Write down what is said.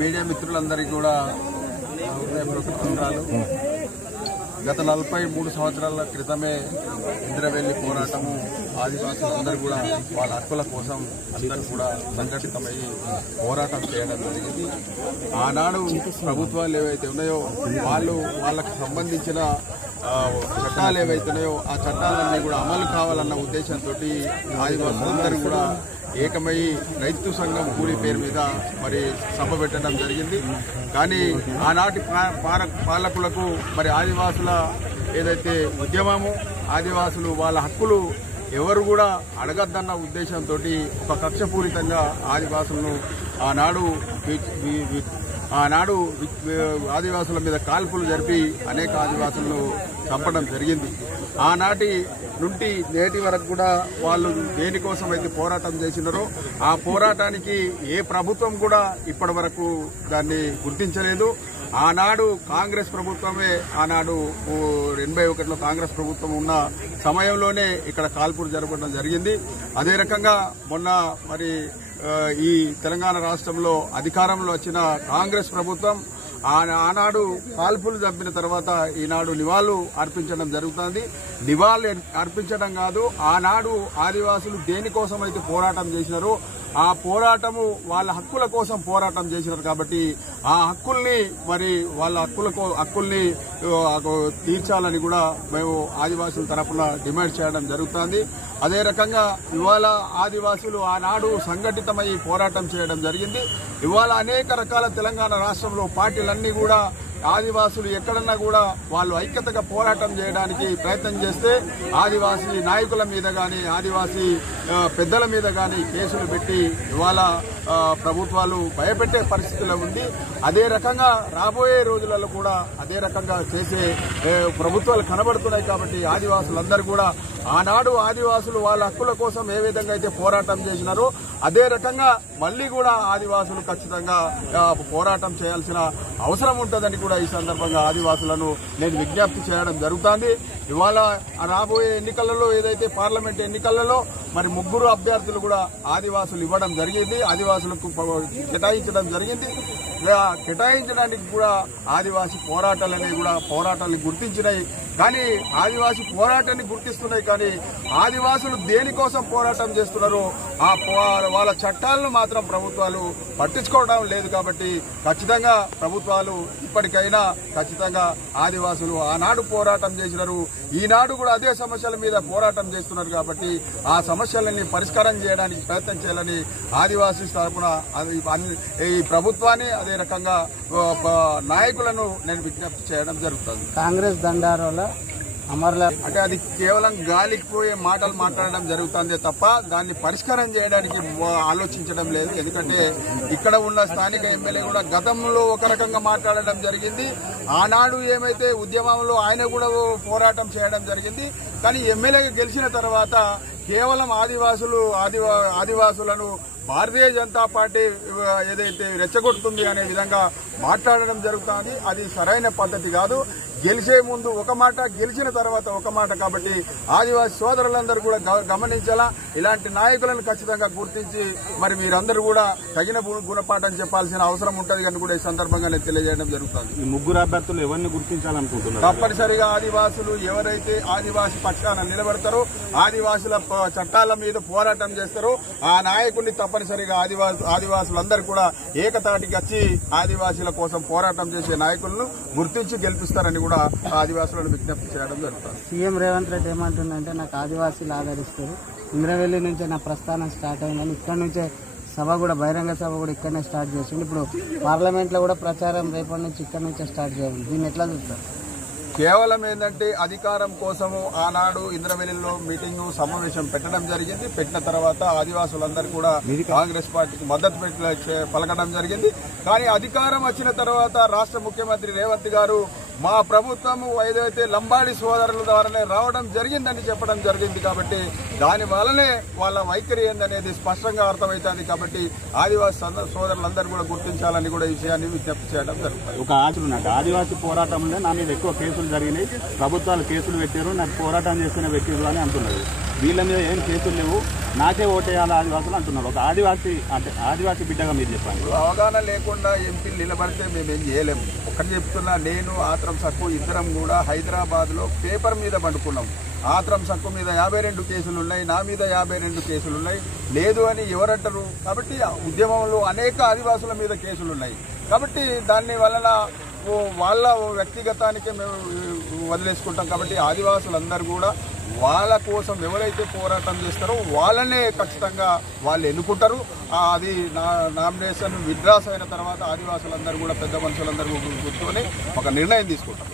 Media మిత్రులందరికీ కూడా హృదయపూర్వక గత 43 సంవత్సరాల క్రితమే ఇంద్రవెల్లి పోరాటము ఆదివాసులందరూ కూడా వాళ్ళ హక్కుల కోసం అందరూ కూడా సంఘటితమయ్యి పోరాటం చేయడం జరిగింది. ఆనాడు ప్రభుత్వాలు ఏవైతే ఉన్నాయో వాళ్ళకు సంబంధించిన చట్టాలు ఏవైతున్నాయో ఆ చట్టాలన్నీ కూడా అమలు కావాలన్న ఉద్దేశంతో ఆదివాసులందరూ కూడా ఏకమై రైతు సంఘం కూలీ పేరు మీద మరి సభ పెట్టడం జరిగింది. కానీ ఆనాటి పాలకులకు మరి ఆదివాసుల ఏదైతే ఉద్యమము ఆదివాసులు వాళ్ళ హక్కులు ఎవరు కూడా అడగద్దన్న ఉద్దేశంతో ఒక కక్షపూరితంగా ఆదివాసులను ఆనాడు ఆదివాసుల మీద కాల్పులు జరిపి అనేక ఆదివాసులను చంపడం జరిగింది. ఆనాటి నుండి నేటి వరకు కూడా వాళ్ళు దేనికోసం అయితే పోరాటం చేసినారో ఆ పోరాటానికి ఏ ప్రభుత్వం కూడా ఇప్పటి వరకు దాన్ని గుర్తించలేదు. ఆనాడు కాంగ్రెస్ ప్రభుత్వమే ఆనాడు 81లో కాంగ్రెస్ ప్రభుత్వం ఉన్న సమయంలోనే ఇక్కడ కాల్పులు జరపడం జరిగింది. అదే రకంగా మొన్న మరి ఈ తెలంగాణ రాష్ట్రంలో అధికారంలో వచ్చిన కాంగ్రెస్ ప్రభుత్వం ఆనాడు కాల్పులు చంపిన తర్వాత ఈనాడు నివాళులు అర్పించడం జరుగుతుంది. నివాళులు అర్పించడం కాదు, ఆనాడు ఆదివాసులు దేనికోసం అయితే పోరాటం చేసినారో ఆ పోరాటము వాళ్ళ హక్కుల కోసం పోరాటం చేసినారు కాబట్టి ఆ హక్కుల్ని మరి వాళ్ళ హక్కుల్ని తీర్చాలని కూడా మేము ఆదివాసుల తరఫున డిమాండ్ చేయడం జరుగుతుంది. అదే రకంగా ఇవాళ ఆదివాసులు ఆనాడు సంఘటితమై పోరాటం చేయడం జరిగింది. ఇవాళ అనేక రకాల తెలంగాణ రాష్ట్రంలో పార్టీలన్నీ కూడా ఆదివాసులు ఎక్కడన్నా కూడా వాళ్ళు ఐక్యతగా పోరాటం చేయడానికి ప్రయత్నం చేస్తే ఆదివాసీ నాయకుల మీద కానీ ఆదివాసీ పెద్దల మీద కానీ కేసులు పెట్టి ఇవాళ ప్రభుత్వాలు భయపెట్టే పరిస్థితిలో ఉంది. అదే రకంగా రాబోయే రోజులలో కూడా అదే రకంగా చేసే ప్రభుత్వాలు కనబడుతున్నాయి. కాబట్టి ఆదివాసులందరూ కూడా ఆనాడు ఆదివాసులు వాళ్ళ హక్కుల కోసం ఏ విధంగా అయితే పోరాటం చేసినారో అదే రకంగా మళ్లీ కూడా ఆదివాసులు ఖచ్చితంగా పోరాటం చేయాల్సిన అవసరం ఉంటుందని కూడా ఈ సందర్భంగా ఆదివాసులను నేను విజ్ఞప్తి చేయడం జరుగుతుంది. ఇవాళ రాబోయే ఎన్నికలలో ఏదైతే పార్లమెంట్ ఎన్నికలలో మరి 3 అభ్యర్థులు కూడా ఆదివాసులు ఇవ్వడం జరిగింది, ఆదివాసులకు కేటాయించడం జరిగింది. కేటాయించడానికి కూడా ఆదివాసీ పోరాటాలనేవి కూడా పోరాటాలను గుర్తించినాయి. కానీ ఆదివాసీ పోరాటాన్ని గుర్తిస్తున్నాయి కానీ ఆదివాసులు దేనికోసం పోరాటం చేస్తున్నారో వాళ్ళ చట్టాలను మాత్రం ప్రభుత్వాలు పట్టించుకోవడం లేదు. కాబట్టి ఖచ్చితంగా ప్రభుత్వాలు ఇప్పటికైనా ఖచ్చితంగా ఆదివాసులు ఆనాడు పోరాటం చేసినారు, ఈనాడు కూడా అదే సమస్యల మీద పోరాటం చేస్తున్నారు. కాబట్టి ఆ సమస్యలని పరిష్కారం చేయడానికి ప్రయత్నం చేయాలని ఆదివాసీ తరఫున ఈ ప్రభుత్వాన్ని అదే రకంగా నాయకులను నేను విజ్ఞప్తి చేయడం జరుగుతుంది. కాంగ్రెస్ దండారోల అమర్ల అంటే అది కేవలం గాలికి పోయే మాటలు మాట్లాడడం జరుగుతుంది తప్ప దాన్ని పరిష్కారం చేయడానికి ఆలోచించడం లేదు. ఎందుకంటే ఇక్కడ ఉన్న స్థానిక ఎమ్మెల్యే కూడా గతంలో ఒక రకంగా మాట్లాడడం జరిగింది. ఆనాడు ఏమైతే ఉద్యమంలో ఆయన కూడా పోరాటం చేయడం జరిగింది. కానీ ఎమ్మెల్యేగా గెలిచిన తర్వాత కేవలం ఆదివాసులను భారతీయ జనతా పార్టీ ఏదైతే రెచ్చగొడుతుంది అనే విధంగా మాట్లాడడం జరుగుతుంది. అది సరైన పద్ధతి కాదు. గెలిచే ముందు ఒక మాట, గెలిచిన తర్వాత ఒక మాట. కాబట్టి ఆదివాసీ సోదరులందరూ కూడా గమనించాలా. ఇలాంటి నాయకులను ఖచ్చితంగా గుర్తించి మరి మీరందరూ కూడా తగిన గుణపాఠం చెప్పాల్సిన అవసరం ఉంటుంది అని కూడా ఈ సందర్భంగా నేను తెలియజేయడం జరుగుతుంది. ఈ 3 అభ్యర్థులు ఎవరిని గుర్తించాలనుకుంటున్నారు? తప్పనిసరిగా ఆదివాసులు ఎవరైతే ఆదివాసీ పక్షాన నిలబడతారో ఆదివాసుల చట్టాల మీద పోరాటం చేస్తారో ఆ నాయకుడిని తప్పనిసరిగా ఆదివాసులందరూ కూడా ఏకతాటికి వచ్చి ఆదివాసీల కోసం పోరాటం చేసే నాయకులను గుర్తించి గెలిపిస్తారని కూడా ఆదివాసులను విజ్ఞప్తి చేయడం జరుగుతుంది. సీఎం రేవంత్ రెడ్డి ఏమంటుందంటే నాకు ఆదివాసీలు ఆదరిస్తారు, ఇంద్రవెల్లి నుంచే నా ప్రస్థానం స్టార్ట్ అయిందని ఇక్కడ నుంచే సభ కూడా బహిరంగ సభ కూడా ఇక్కడనే స్టార్ట్ చేసింది. ఇప్పుడు పార్లమెంట్ లో కూడా ప్రచారం రేపటి నుంచి ఇక్కడ నుంచే స్టార్ట్ చేయాలి. దీన్ని ఎట్లా చూస్తారు? కేవలం ఏంటంటే అధికారం కోసము ఆనాడు ఇంద్రవెల్లిలో మీటింగ్ సమావేశం పెట్టడం జరిగింది. పెట్టిన తర్వాత ఆదివాసులందరూ కూడా కాంగ్రెస్ పార్టీకి మద్దతు పలకడం జరిగింది. కానీ అధికారం వచ్చిన తర్వాత రాష్ట్ర ముఖ్యమంత్రి రేవంత్ గారు మా ప్రభుత్వము ఏదైతే లంబాడి సోదరుల ద్వారానే రావడం జరిగిందని చెప్పడం జరిగింది. కాబట్టి దాని వల్లనే వాళ్ళ వైఖరి ఏందనేది స్పష్టంగా అర్థమవుతుంది. కాబట్టి ఆదివాసీ సోదరులందరూ కూడా గుర్తించాలని కూడా ఈ విషయాన్ని విజ్ఞప్తి చేయడం జరుగుతుంది. ఒక ఆదివాసీ పోరాటంలో నా మీద ఎక్కువ కేసులు జరిగినాయి, ప్రభుత్వాలు కేసులు పెట్టారు, నాకు పోరాటం చేస్తున్న వ్యక్తులు అని అంటున్నారు. వీళ్ళ మీద ఏం కేసులు లేవు, నాకే ఓటేయాలి ఆదివాసులు అంటున్నారు. ఒక ఆదివాసీ బిడ్డగా మీరు చెప్పండి. అవగాహన లేకుండా ఎంపీలు నిలబడితే మేమేం చేయలేము. ఒకటి చెప్తున్నా, నేను ఆత్రం సక్కు ఇద్దరం కూడా హైదరాబాద్లో పేపర్ మీద పండుకున్నాం. ఆత్రం సక్కు మీద 52 కేసులు ఉన్నాయి, నా మీద 52 కేసులు ఉన్నాయి. లేదు అని ఎవరంటారు? కాబట్టి ఉద్యమంలో అనేక ఆదివాసుల మీద కేసులు ఉన్నాయి. కాబట్టి దాని వలన వాళ్ళ వ్యక్తిగతానికే మేము వదిలేసుకుంటాం. కాబట్టి ఆదివాసులందరూ కూడా వాళ్ళ కోసం ఎవరైతే పోరాటం చేస్తారో వాళ్ళనే ఖచ్చితంగా వాళ్ళు ఎన్నుకుంటారు. అది నామినేషన్ విత్డ్రాస్ అయిన తర్వాత ఆదివాసులందరూ కూడా పెద్ద మనుషులందరూ కూర్చొని ఒక నిర్ణయం తీసుకుంటారు.